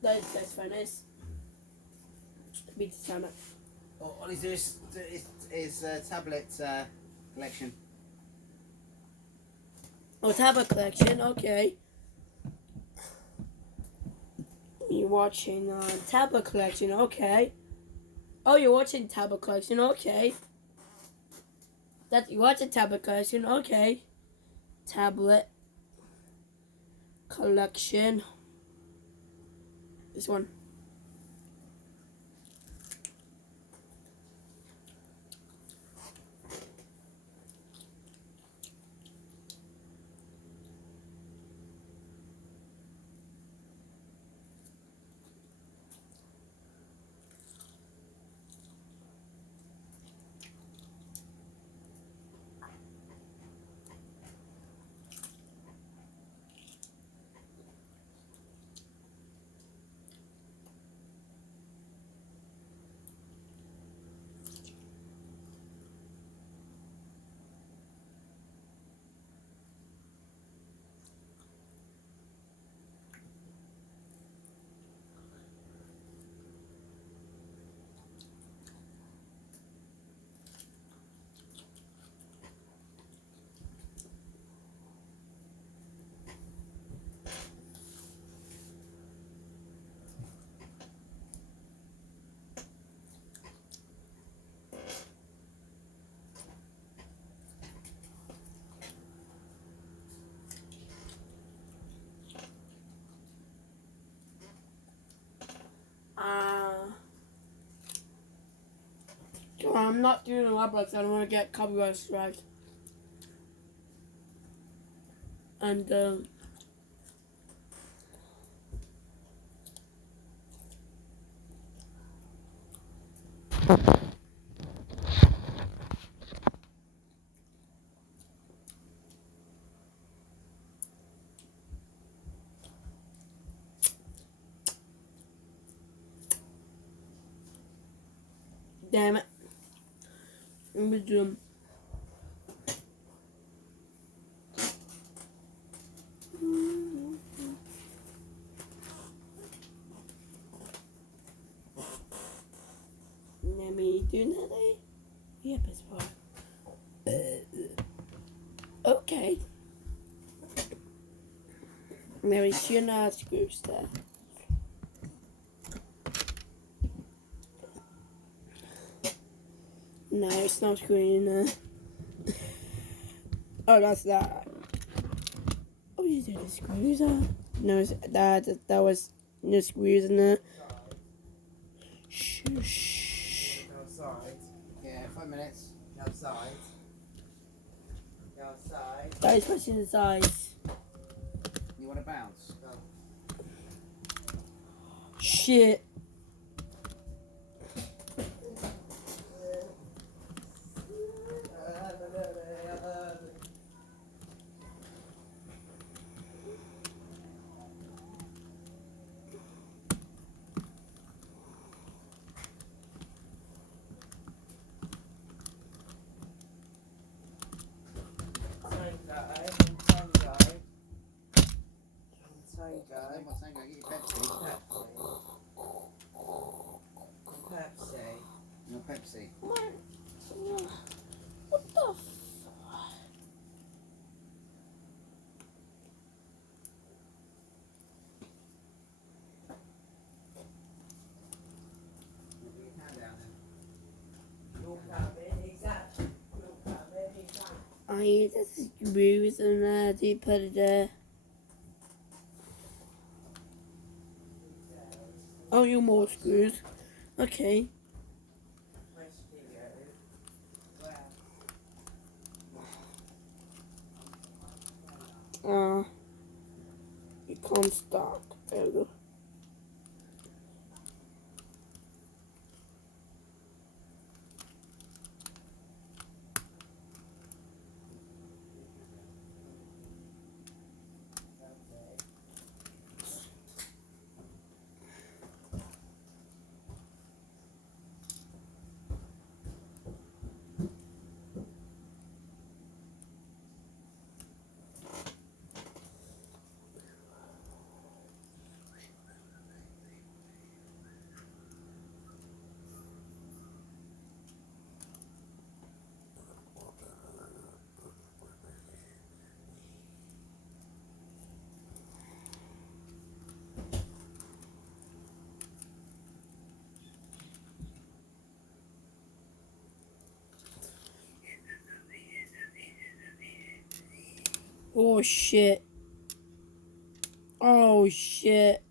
That's very nice. Beat the timer. Oh, all he's doing is tablet collection. Oh, tablet collection, okay. You're watching tablet collection, okay. Oh, you're watching tablet collection, okay. That you watching tablet collection, okay. Tablet collection. This one. I'm not doing a Roblox. I don't want to get copyright strikes. And damn it. I'm gonna do them. Let me do that. Yep, it's fine. Okay. There we should not screws there. No, it's not screwing in there. Oh, that's that. Oh, you did the screws there? No, that was no screws in there. Shh. Outside. Yeah, 5 minutes. Outside. Outside. Guys, pushing the size. You want to bounce? Go. Shit. Pepsi. What the f... I use the screws and they put it there. Oh, you more screws. Okay. You can't stop. There we go. Oh shit. Oh shit.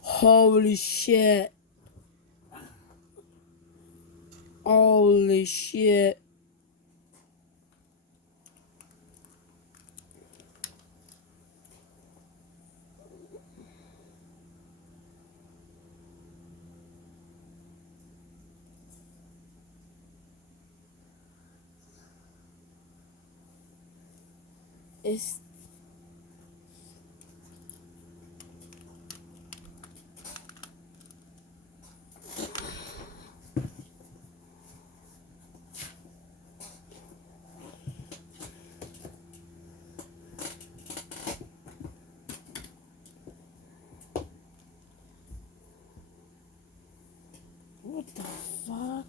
Holy shit. Holy shit. It's what the fuck?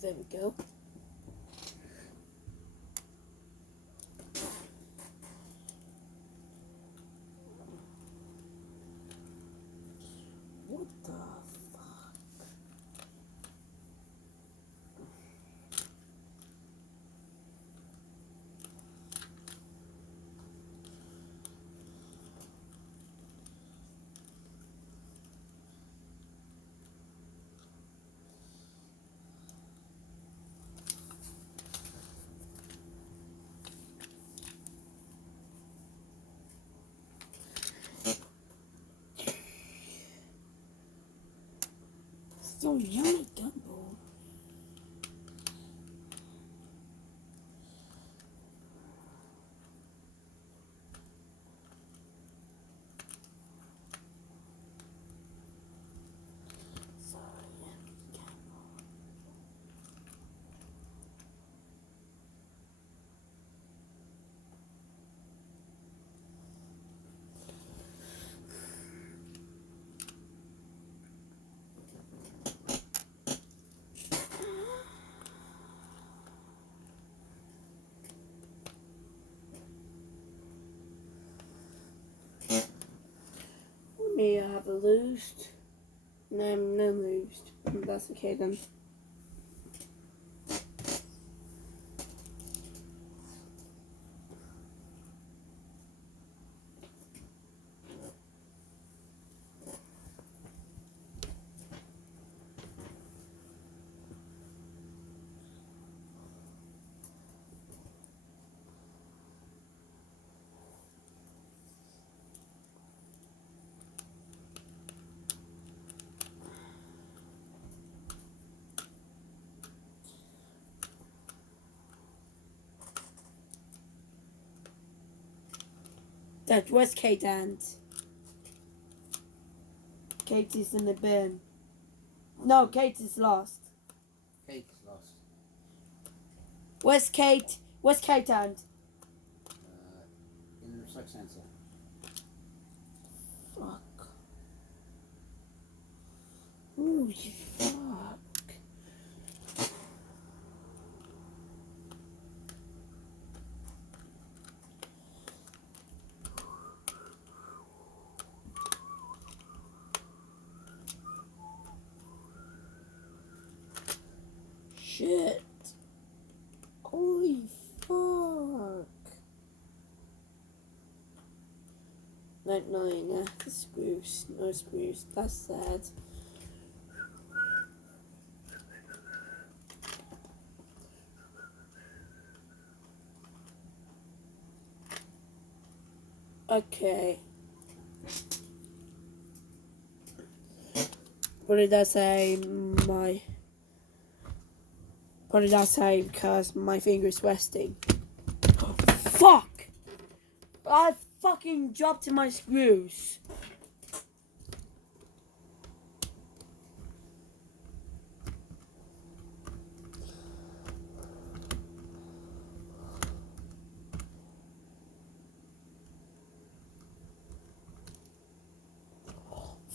There we go. What the fuck? So yummy gumbo. Me, I have a loosed. No, no loosed. That's okay then. Dad, where's Kate and? Katie's in the bin. No, Kate is lost. Kate is lost. Where's Kate? Where's Kate and? In the research centre. Fuck. Ooh, you fuck. Shit. Holy fuck. No, the screws. No screws. That's sad. Okay. What did I say? What did I say? Because my finger is resting. Fuck! I fucking dropped my screws.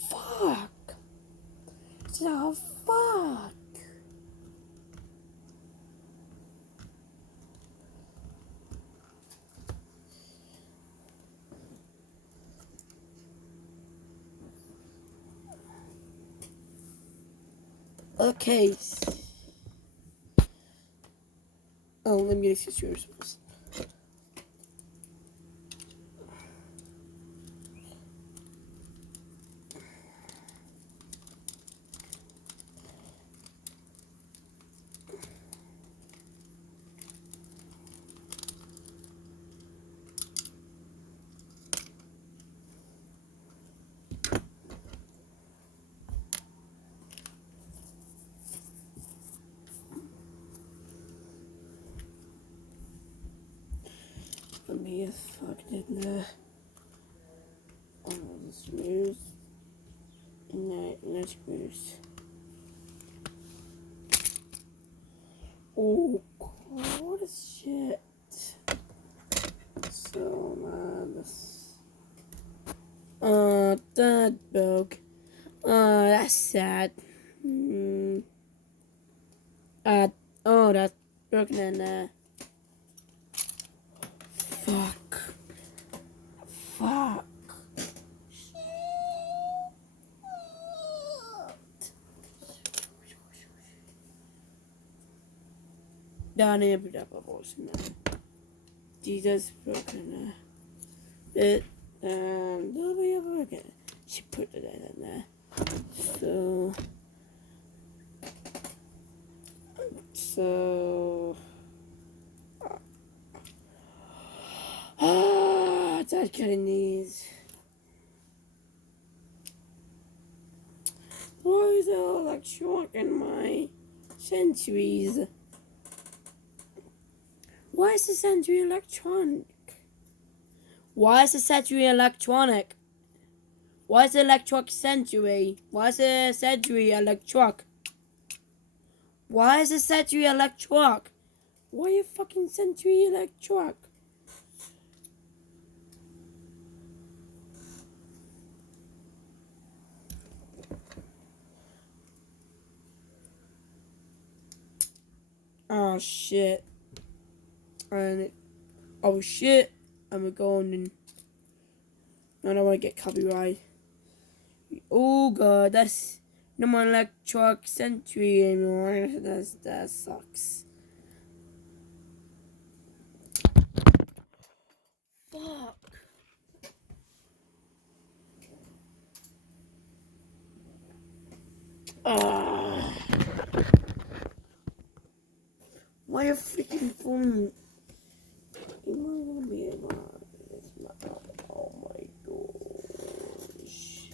Fuck! So fuck! Okay. Oh, let me get yours first. Let me fuck it there. Oh, the screws. No screws. Oh, what a shit. So mad. That broke. That's sad. That's broken and fuck. Fuck. Down here, put up a voice in there. Jesus broken it. Don't be broken. She put it in there. So. Dad cutting these. Why is there electronic in my centuries? Why is the century electronic? Why is the century electronic? Why is the electric century? Why is the century electric? Why is the century electric? Why you fucking century electric? Oh shit. Oh shit. I'm going and I don't want to get copyright. Oh god, that's no more electric century anymore. That sucks. Fuck. Why a freaking phone? Am I gonna be able to? Oh my gosh.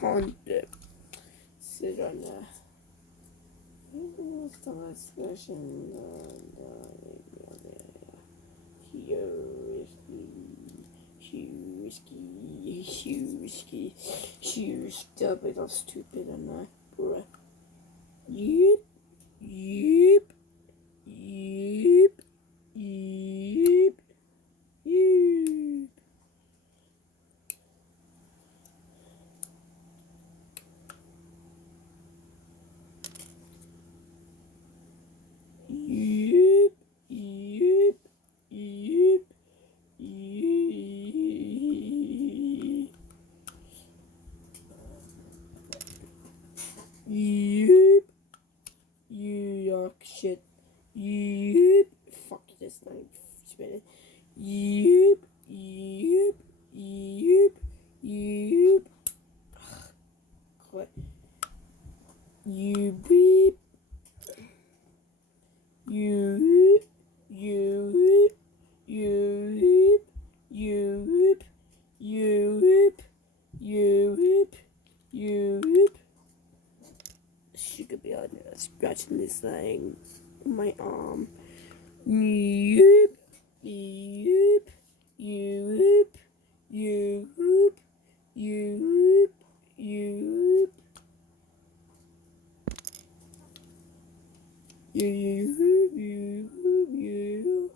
can't sit on there. What's the last version? Stupid, I'm stupid, and bruh. Yep, yep, yep, yep, yep. Yep, yep, yep, yep. Yep. Yuck, shit. Yep. Fuck this thing. Spin it. Yep. Yep. Yep. Yep. Quit. You beep. You. You. You. You. You. You. You. She could be out there scratching this thing on my arm. Yoop, yoop, yoop, yoop, yoop, yoop. Yoop, yoop, yoop.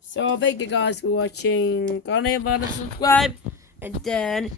So thank you guys for watching. Go ahead and subscribe, and then